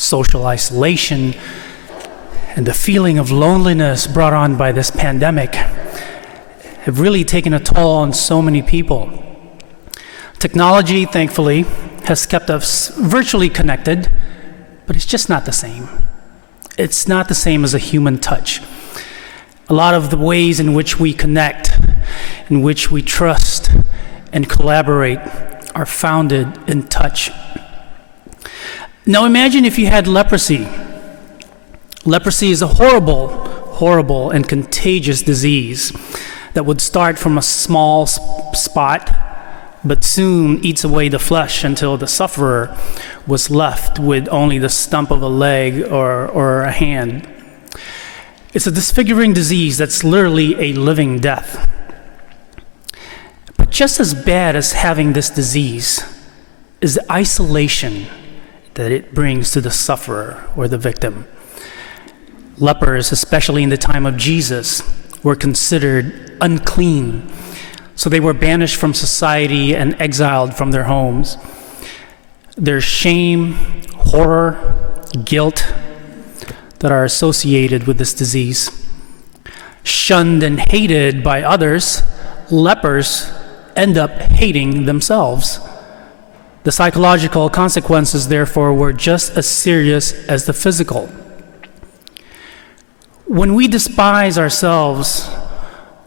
social isolation, and the feeling of loneliness brought on by this pandemic have really taken a toll on so many people. Technology, thankfully, has kept us virtually connected, but it's just not the same. It's not the same as a human touch. A lot of the ways in which we connect, in which we trust and collaborate, are founded in touch. Now imagine if you had leprosy. Leprosy is a horrible and contagious disease that would start from a small spot, but soon eats away the flesh until the sufferer was left with only the stump of a leg or a hand. It's a disfiguring disease that's literally a living death. But just as bad as having this disease is the isolation that it brings to the sufferer or the victim. Lepers, especially in the time of Jesus, were considered unclean. So they were banished from society and exiled from their homes. There's shame, horror, guilt that are associated with this disease. Shunned and hated by others, lepers end up hating themselves. The psychological consequences, therefore, were just as serious as the physical. When we despise ourselves,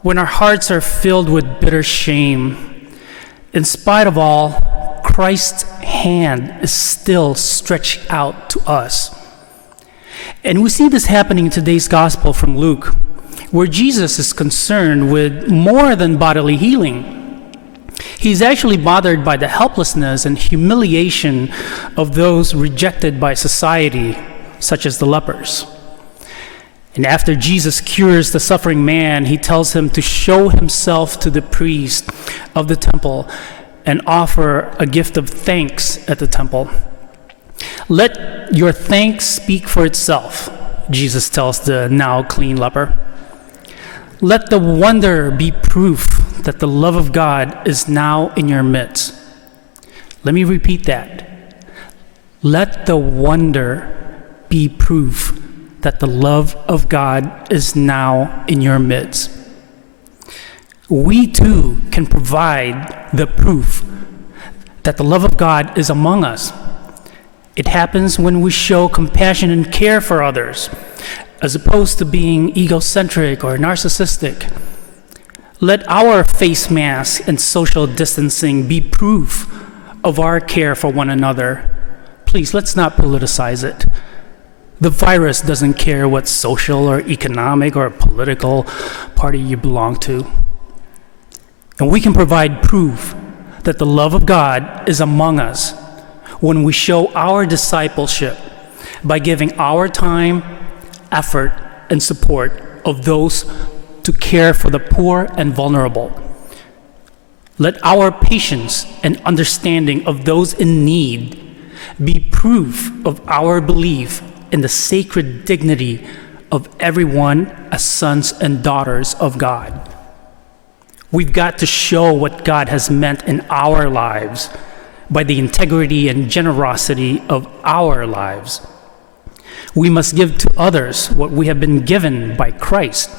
when our hearts are filled with bitter shame, in spite of all, Christ's hand is still stretched out to us. And we see this happening in today's gospel from Luke, where Jesus is concerned with more than bodily healing. He's actually bothered by the helplessness and humiliation of those rejected by society, such as the lepers. And after Jesus cures the suffering man, he tells him to show himself to the priest of the temple and offer a gift of thanks at the temple. Let your thanks speak for itself, Jesus tells the now clean leper. Let the wonder be proof that the love of God is now in your midst. Let me repeat that. Let the wonder be proof that the love of God is now in your midst. We too can provide the proof that the love of God is among us. It happens when we show compassion and care for others, as opposed to being egocentric or narcissistic. Let our face mask and social distancing be proof of our care for one another. Please, let's not politicize it. The virus doesn't care what social or economic or political party you belong to. And we can provide proof that the love of God is among us when we show our discipleship by giving our time, effort, and support of those to care for the poor and vulnerable. Let our patience and understanding of those in need be proof of our belief in the sacred dignity of everyone as sons and daughters of God. We've got to show what God has meant in our lives by the integrity and generosity of our lives. We must give to others what we have been given by Christ.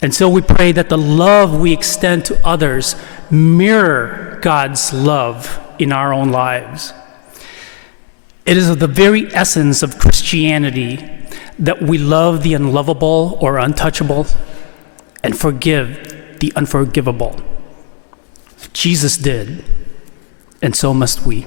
And so we pray that the love we extend to others mirror God's love in our own lives. It is of the very essence of Christianity that we love the unlovable or untouchable and forgive the unforgivable. Jesus did, and so must we.